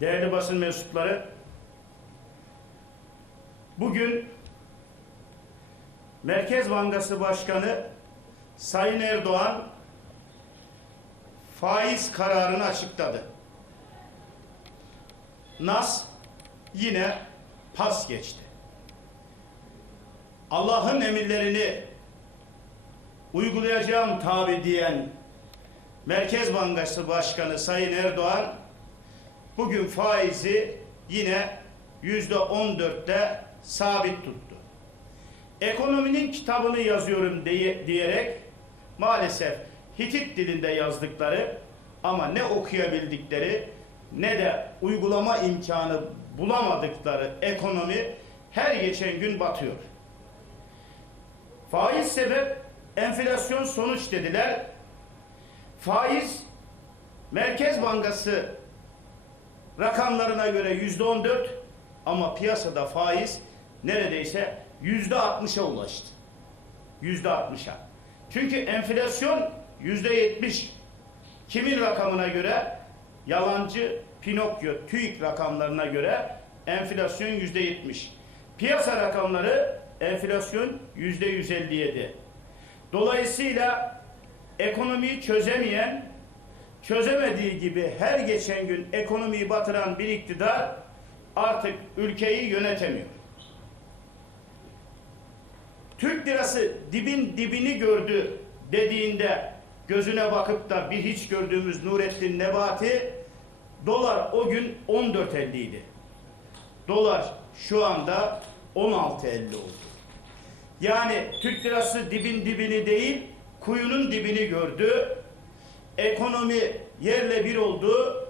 değerli basın mensupları, bugün Merkez Bankası Başkanı Sayın Erdoğan faiz kararını açıkladı. Nas yine pas geçti. Allah'ın emirlerini uygulayacağım tabi diyen Merkez Bankası Başkanı Sayın Erdoğan bugün faizi yine yüzde on dörtte sabit tuttu. Ekonominin kitabını yazıyorum diye, diyerek maalesef Hitit dilinde yazdıkları ama ne okuyabildikleri ne de uygulama imkanı bulamadıkları ekonomi her geçen gün batıyor. Faiz sebep, enflasyon sonuç dediler. Faiz Merkez Bankası rakamlarına göre yüzde on dört ama piyasada faiz neredeyse yüzde altmışa ulaştı. Yüzde altmışa. Çünkü enflasyon yüzde yetmiş. Kimin rakamına göre? Yalancı Pinokyo, TÜİK rakamlarına göre enflasyon yüzde yetmiş. Piyasa rakamları enflasyon yüzde yüz elli yedi. Dolayısıyla ekonomiyi çözemeyen, çözemediği gibi her geçen gün ekonomiyi batıran bir iktidar artık ülkeyi yönetemiyor. Türk lirası dibin dibini gördü dediğinde gözüne bakıp da bir hiç gördüğümüz Nurettin Nebati dolar o gün 14.50 idi. Dolar şu anda 16.50 oldu. Yani Türk lirası dibin dibini değil, kuyunun dibini gördü. Ekonomi yerle bir oldu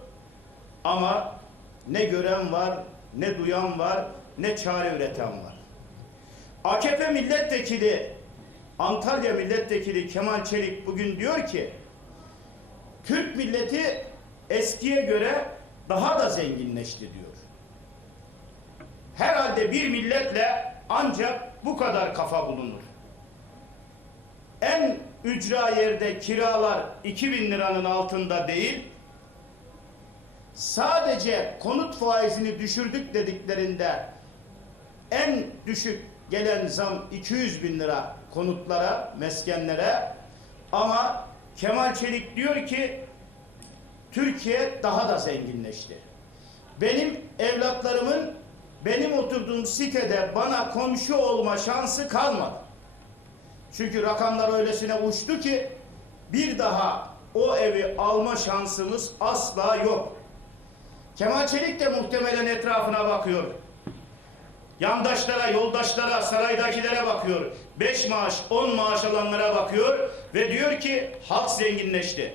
ama ne gören var, ne duyan var, ne çare üreten var. AKP milletvekili, Antalya milletvekili Kemal Çelik bugün diyor ki, Türk milleti eskiye göre daha da zenginleşti diyor. Herhalde bir milletle ancak bu kadar kafa bulunur. En ücra yerde kiralar 2000 liranın altında değil, sadece konut faizini düşürdük dediklerinde en düşük gelen zam 200 bin lira konutlara, meskenlere ama Kemal Çelik diyor ki Türkiye daha da zenginleşti. Benim evlatlarımın benim oturduğum sitede bana komşu olma şansı kalmadı. Çünkü rakamlar öylesine uçtu ki bir daha o evi alma şansımız asla yok. Kemal Çelik de muhtemelen etrafına bakıyor. Yandaşlara, yoldaşlara, saraydakilere bakıyor. Beş maaş, on maaş alanlara bakıyor ve diyor ki halk zenginleşti.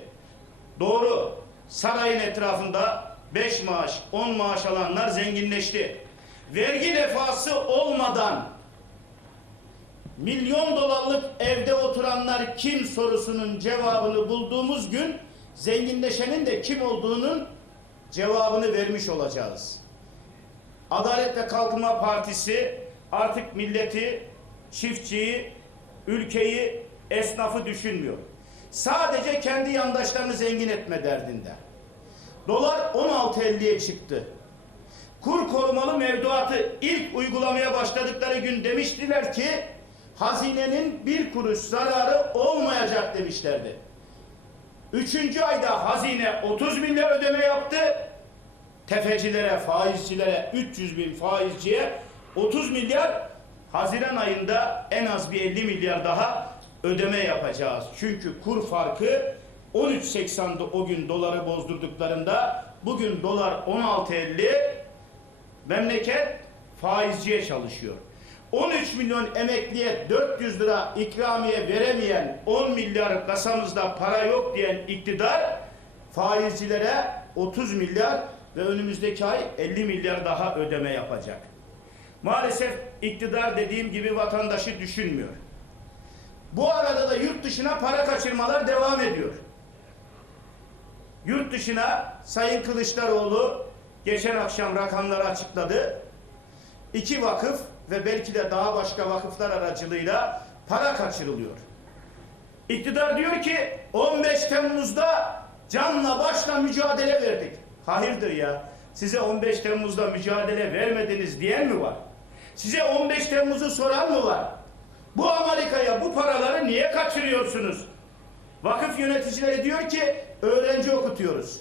Doğru. Sarayın etrafında beş maaş, on maaş alanlar zenginleşti. Vergi defası olmadan milyon dolarlık evde oturanlar kim sorusunun cevabını bulduğumuz gün zenginleşenin de kim olduğunun cevabını vermiş olacağız. Adalet ve Kalkınma Partisi artık milleti, çiftçiyi, ülkeyi, esnafı düşünmüyor. Sadece kendi yandaşlarını zengin etme derdinde. Dolar 16.50'ye çıktı. Kur korumalı mevduatı ilk uygulamaya başladıkları gün demiştiler ki hazinenin bir kuruş zararı olmayacak demişlerdi. Üçüncü ayda hazine 30 milyar ödeme yaptı. Tefecilere, faizcilere, 300 bin faizciye 30 milyar Haziran ayında en az bir 50 milyar daha ödeme yapacağız. Çünkü kur farkı 13.80'da o gün doları bozdurduklarında bugün dolar 16.50 memleket faizciye çalışıyor. 13 milyon emekliye 400 lira ikramiye veremeyen 10 milyar kasamızda para yok diyen iktidar faizcilere 30 milyar ve önümüzdeki ay 50 milyar daha ödeme yapacak. Maalesef iktidar dediğim gibi vatandaşı düşünmüyor. Bu arada da yurt dışına para kaçırmalar devam ediyor. Yurt dışına Sayın Kılıçdaroğlu geçen akşam rakamları açıkladı. İki vakıf ve belki de daha başka vakıflar aracılığıyla para kaçırılıyor. İktidar diyor ki 15 Temmuz'da canla başla mücadele verdik. Hayırdır ya? size 15 Temmuz'da mücadele vermediniz diyen mi var? Size 15 Temmuz'u soran mı var? Bu Amerika'ya bu paraları niye kaçırıyorsunuz? Vakıf yöneticileri diyor ki öğrenci okutuyoruz.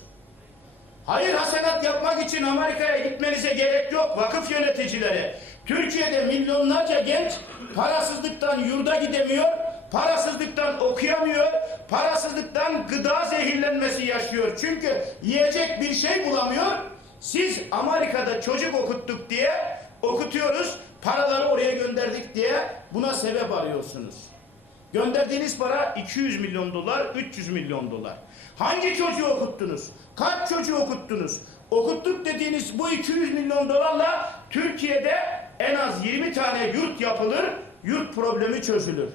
Hayır hasenat yapmak için Amerika'ya gitmenize gerek yok vakıf yöneticileri. Türkiye'de milyonlarca genç parasızlıktan yurda gidemiyor, parasızlıktan okuyamıyor, parasızlıktan gıda zehirlenmesi yaşıyor. Çünkü yiyecek bir şey bulamıyor. Siz Amerika'da çocuk okuttuk diye okutuyoruz, paraları oraya gönderdik diye buna sebep arıyorsunuz. Gönderdiğiniz para 200 milyon dolar, 300 milyon dolar. Hangi çocuğu okuttunuz? Kaç çocuğu okuttunuz? Okuttuk dediğiniz bu 200 milyon dolarla Türkiye'de en az 20 yurt yapılır, yurt problemi çözülür.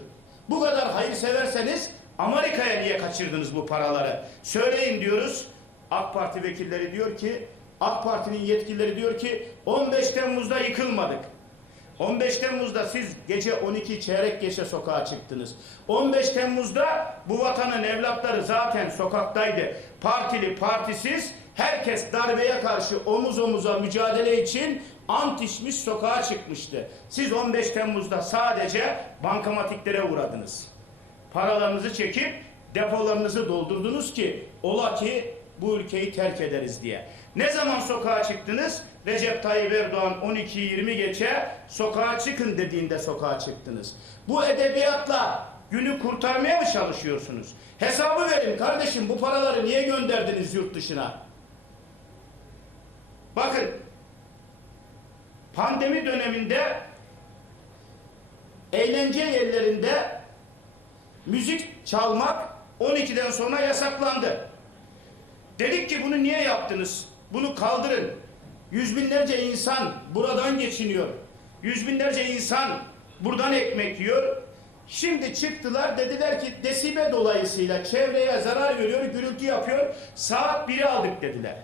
Bu kadar hayır severseniz Amerika'ya niye kaçırdınız bu paraları? Söyleyin diyoruz. AK Parti vekilleri diyor ki, AK Parti'nin yetkilileri diyor ki 15 Temmuz'da yıkılmadık. 15 Temmuz'da siz gece 12 çeyrek geçe sokağa çıktınız. 15 Temmuz'da bu vatanın evlatları zaten sokaktaydı. Partili, partisiz herkes darbeye karşı omuz omuza mücadele için ant içmiş sokağa çıkmıştı. Siz 15 Temmuz'da sadece bankamatiklere uğradınız. Paralarınızı çekip depolarınızı doldurdunuz ki ola ki bu ülkeyi terk ederiz diye. Ne zaman sokağa çıktınız? Recep Tayyip Erdoğan 12-20 geçe sokağa çıkın dediğinde sokağa çıktınız. Bu edebiyatla günü kurtarmaya mı çalışıyorsunuz? Hesabı verin kardeşim bu paraları niye gönderdiniz yurt dışına? Bakın pandemi döneminde eğlence yerlerinde müzik çalmak 12'den sonra yasaklandı. Dedik ki bunu niye yaptınız? Bunu kaldırın. Yüz binlerce insan buradan geçiniyor. Yüz binlerce insan buradan ekmek yiyor. Şimdi çıktılar dediler ki desibe dolayısıyla çevreye zarar veriyor, gürültü yapıyor. Saat 1'i aldık dediler.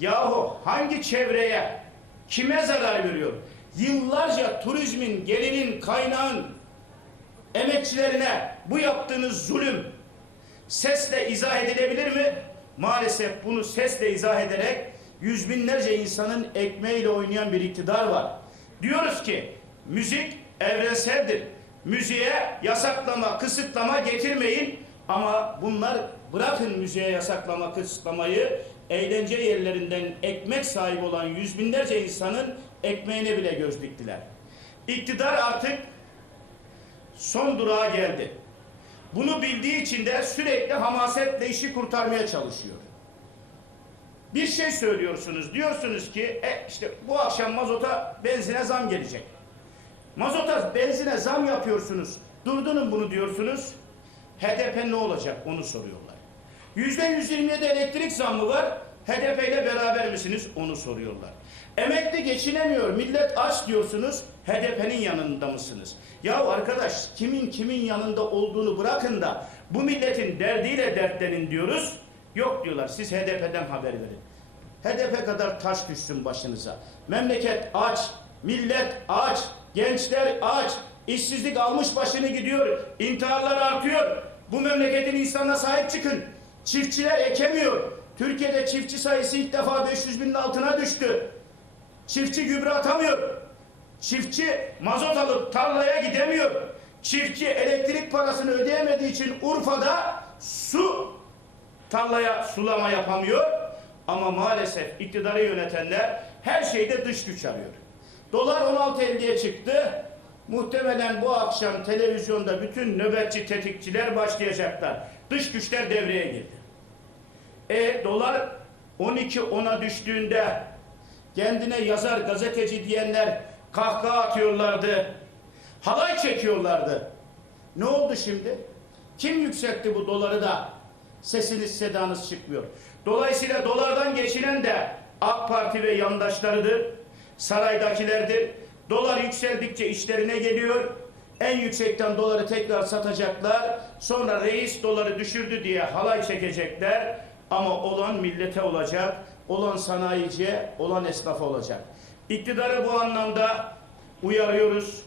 Yahu hangi çevreye, kime zarar veriyor? Yıllarca turizmin, gelinin, kaynağın, emekçilerine bu yaptığınız zulüm sesle izah edilebilir mi? Maalesef bunu sesle izah ederek yüz binlerce insanın ekmeğiyle oynayan bir iktidar var. Diyoruz ki müzik evrenseldir. Müziğe yasaklama, kısıtlama getirmeyin ama bunlar bırakın müziğe yasaklama, kısıtlamayı eğlence yerlerinden ekmek sahibi olan yüz binlerce insanın ekmeğine bile göz diktiler. İktidar artık son durağa geldi. Bunu bildiği için de sürekli hamasetle işi kurtarmaya çalışıyor. Bir şey söylüyorsunuz. Diyorsunuz ki e, işte bu akşam mazota benzine zam gelecek. Mazota benzine zam yapıyorsunuz. Durdurun bunu diyorsunuz. HDP ne olacak onu soruyorlar. Yüzde 127 elektrik zammı var. HDP ile beraber misiniz onu soruyorlar. Emekli geçinemiyor, millet aç diyorsunuz. HDP'nin yanında mısınız? Ya arkadaş kimin kimin yanında olduğunu bırakın da bu milletin derdiyle dertlenin diyoruz. Yok diyorlar siz HDP'den haber verin. HDP kadar taş düşsün başınıza. Memleket aç, millet aç, gençler aç, işsizlik almış başını gidiyor, intiharlar artıyor. Bu memleketin insanına sahip çıkın. Çiftçiler ekemiyor. Türkiye'de çiftçi sayısı ilk defa 500 binin altına düştü. Çiftçi gübre atamıyor. Çiftçi mazot alıp tarlaya gidemiyor. Çiftçi elektrik parasını ödeyemediği için Urfa'da su tarlaya sulama yapamıyor. Ama maalesef iktidarı yönetenler her şeyde dış güç arıyor. Dolar 16.50'ye çıktı. Muhtemelen bu akşam televizyonda bütün nöbetçi tetikçiler başlayacaklar. Dış güçler devreye girdi. E dolar 12 ona düştüğünde kendine yazar gazeteci diyenler kahkaha atıyorlardı. Halay çekiyorlardı. Ne oldu şimdi? Kim yükseltti bu doları da sesiniz sedanız çıkmıyor. Dolayısıyla dolardan geçinen de AK Parti ve yandaşlarıdır. Saraydakilerdir. Dolar yükseldikçe işlerine geliyor. En yüksekten doları tekrar satacaklar. Sonra reis doları düşürdü diye halay çekecekler. Ama olan millete olacak, olan sanayiciye, olan esnafa olacak. İktidarı bu anlamda uyarıyoruz.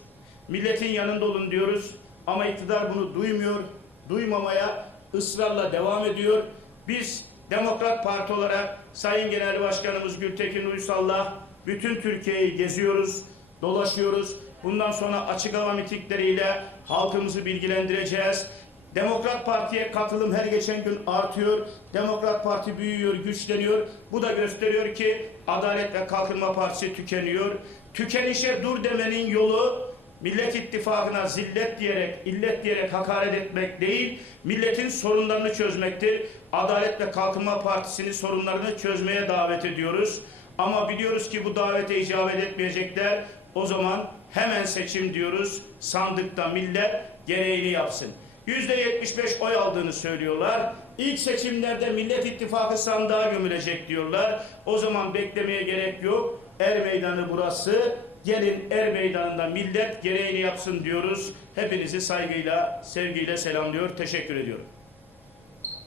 Milletin yanında olun diyoruz. Ama iktidar bunu duymuyor, duymamaya ısrarla devam ediyor. Biz Demokrat Parti olarak Sayın Genel Başkanımız Gültekin Uysal'la bütün Türkiye'yi geziyoruz, dolaşıyoruz. Bundan sonra açık hava mitingleriyle halkımızı bilgilendireceğiz. Demokrat Parti'ye katılım her geçen gün artıyor. Demokrat Parti büyüyor, güçleniyor. Bu da gösteriyor ki Adalet ve Kalkınma Partisi tükeniyor. Tükenişe dur demenin yolu Millet İttifakı'na zillet diyerek, illet diyerek hakaret etmek değil, milletin sorunlarını çözmektir. Adalet ve Kalkınma Partisi'nin sorunlarını çözmeye davet ediyoruz. Ama biliyoruz ki bu davete icabet etmeyecekler. O zaman hemen seçim diyoruz. Sandıkta millet gereğini yapsın. %75 oy aldığını söylüyorlar. İlk seçimlerde Millet İttifakı sandığa gömülecek diyorlar. O zaman beklemeye gerek yok. Er meydanı burası. Gelin er meydanında millet gereğini yapsın diyoruz. Hepinizi saygıyla, sevgiyle selamlıyor. Teşekkür ediyorum.